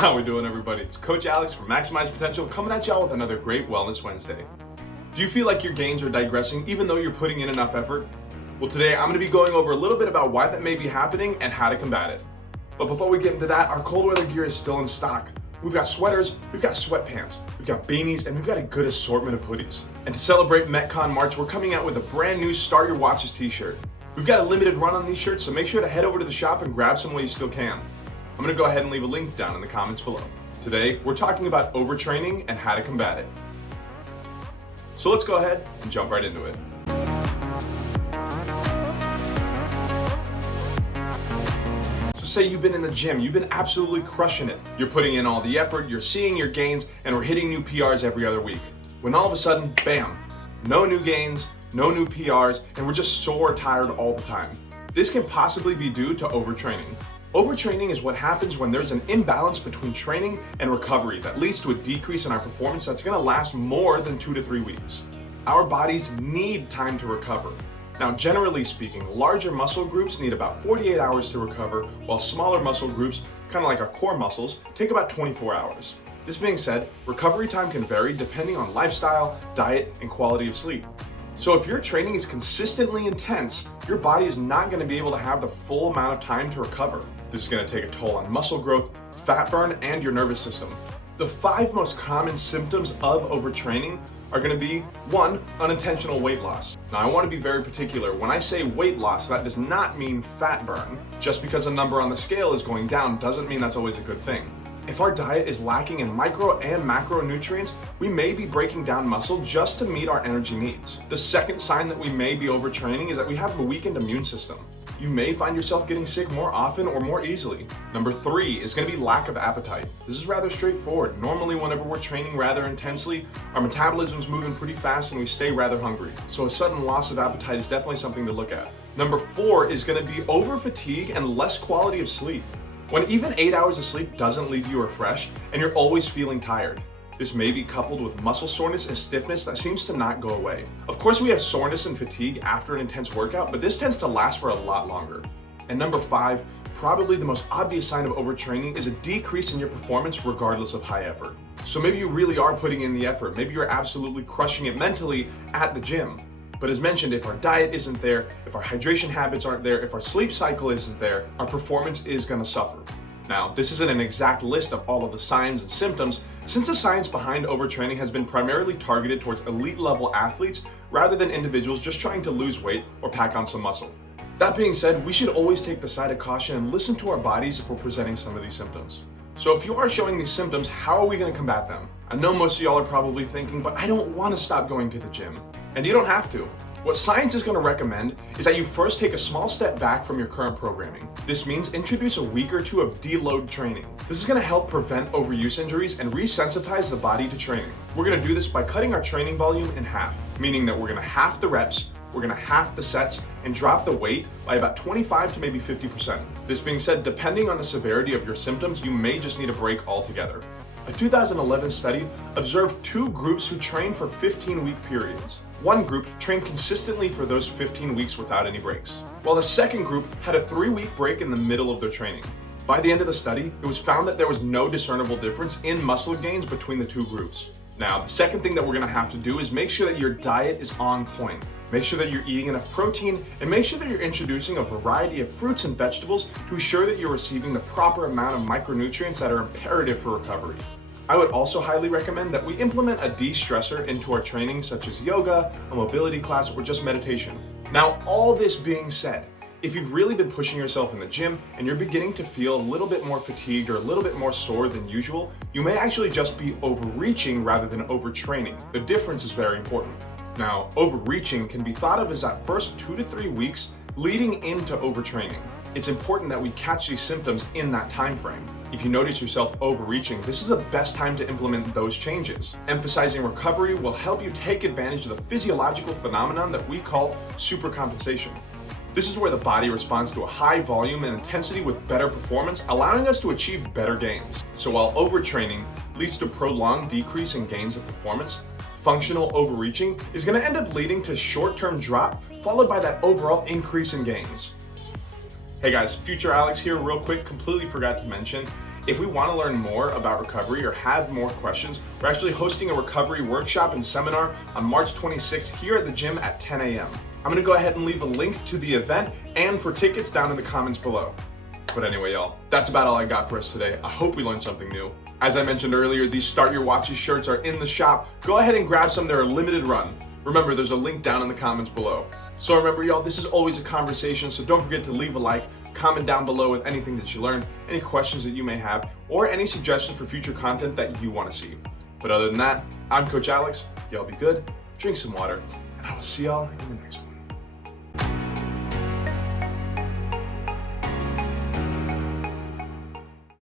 How we doing, everybody? It's Coach Alex from Maximize Potential coming at y'all with another great Wellness Wednesday. Do you feel like your gains are digressing even though you're putting in enough effort? Well, today I'm going to be going over a little bit about why that may be happening and how to combat it. But before we get into that, our cold weather gear is still in stock. We've got sweaters, we've got sweatpants, we've got beanies, and we've got a good assortment of hoodies. And to celebrate MetCon March, we're coming out with a brand new Start Your Watches t-shirt. We've got a limited run on these shirts, so make sure to head over to the shop and grab some while you still can. I'm going to go ahead and leave a link down in the comments below. Today, we're talking about overtraining and how to combat it. So let's go ahead and jump right into it. So say you've been in the gym, you've been absolutely crushing it. You're putting in all the effort, you're seeing your gains, and we're hitting new PRs every other week. When all of a sudden, bam, no new gains, no new PRs, and we're just sore tired all the time. This can possibly be due to overtraining. Overtraining is what happens when there's an imbalance between training and recovery that leads to a decrease in our performance that's going to last more than 2 to 3 weeks. Our bodies need time to recover. Now, generally speaking, larger muscle groups need about 48 hours to recover, while smaller muscle groups, kind of like our core muscles, take about 24 hours. This being said, recovery time can vary depending on lifestyle, diet, and quality of sleep. So if your training is consistently intense, your body is not going to be able to have the full amount of time to recover. This is going to take a toll on muscle growth, fat burn, and your nervous system. The 5 most common symptoms of overtraining are going to be 1. Unintentional weight loss. Now I want to be very particular. When I say weight loss, that does not mean fat burn. Just because a number on the scale is going down doesn't mean that's always a good thing. If our diet is lacking in micro and macronutrients, we may be breaking down muscle just to meet our energy needs. The second sign that we may be overtraining is that we have a weakened immune system. You may find yourself getting sick more often or more easily. Number 3 is going to be lack of appetite. This is rather straightforward. Normally, whenever we're training rather intensely, our metabolism's moving pretty fast and we stay rather hungry. So a sudden loss of appetite is definitely something to look at. Number 4 is going to be over fatigue and less quality of sleep. When even 8 hours of sleep doesn't leave you refreshed and you're always feeling tired. This may be coupled with muscle soreness and stiffness that seems to not go away. Of course, we have soreness and fatigue after an intense workout, but this tends to last for a lot longer. And number 5, probably the most obvious sign of overtraining is a decrease in your performance regardless of high effort. So maybe you really are putting in the effort. Maybe you're absolutely crushing it mentally at the gym. But as mentioned, if our diet isn't there, if our hydration habits aren't there, if our sleep cycle isn't there, our performance is going to suffer. Now, this isn't an exact list of all of the signs and symptoms, since the science behind overtraining has been primarily targeted towards elite level athletes rather than individuals just trying to lose weight or pack on some muscle. That being said, we should always take the side of caution and listen to our bodies if we're presenting some of these symptoms. So if you are showing these symptoms, how are we going to combat them? I know most of y'all are probably thinking, but I don't want to stop going to the gym. And you don't have to. What science is going to recommend is that you first take a small step back from your current programming. This means introduce a week or 2 of deload training. This is going to help prevent overuse injuries and resensitize the body to training. We're going to do this by cutting our training volume in half, meaning that we're going to half the reps, we're going to half the sets, and drop the weight by about 25 to maybe 50%. This being said, depending on the severity of your symptoms, you may just need a break altogether. A 2011 study observed 2 groups who trained for 15-week periods. One group trained consistently for those 15 weeks without any breaks, while the second group had a 3-week break in the middle of their training. By the end of the study, it was found that there was no discernible difference in muscle gains between the 2 groups. Now, the second thing that we're going to have to do is make sure that your diet is on point. Make sure that you're eating enough protein and make sure that you're introducing a variety of fruits and vegetables to ensure that you're receiving the proper amount of micronutrients that are imperative for recovery. I would also highly recommend that we implement a de-stressor into our training, such as yoga, a mobility class, or just meditation. Now, all this being said, if you've really been pushing yourself in the gym and you're beginning to feel a little bit more fatigued or a little bit more sore than usual, you may actually just be overreaching rather than overtraining. The difference is very important. Now, overreaching can be thought of as that first 2 to 3 weeks leading into overtraining. It's important that we catch these symptoms in that time frame. If you notice yourself overreaching, this is the best time to implement those changes. Emphasizing recovery will help you take advantage of the physiological phenomenon that we call supercompensation. This is where the body responds to a high volume and intensity with better performance, allowing us to achieve better gains. So while overtraining leads to prolonged decrease in gains of performance, functional overreaching is going to end up leading to short-term drop, followed by that overall increase in gains. Hey guys, Future Alex here real quick, completely forgot to mention, If we want to learn more about recovery or have more questions, we're actually hosting a recovery workshop and seminar on March 26th here at the gym at 10 a.m. I'm going to go ahead and leave a link to the event and for tickets down in the comments below. But anyway, y'all, that's about all I got for us today. I hope we learned something new. As I mentioned earlier, these Start Your Watches shirts are in the shop. Go ahead and grab some. They're a limited run. Remember, there's a link down in the comments below. So remember, y'all, this is always a conversation, so don't forget to leave a like, comment down below with anything that you learned, any questions that you may have, or any suggestions for future content that you want to see. But other than that, I'm Coach Alex. Y'all be good, drink some water, and I will see y'all in the next one.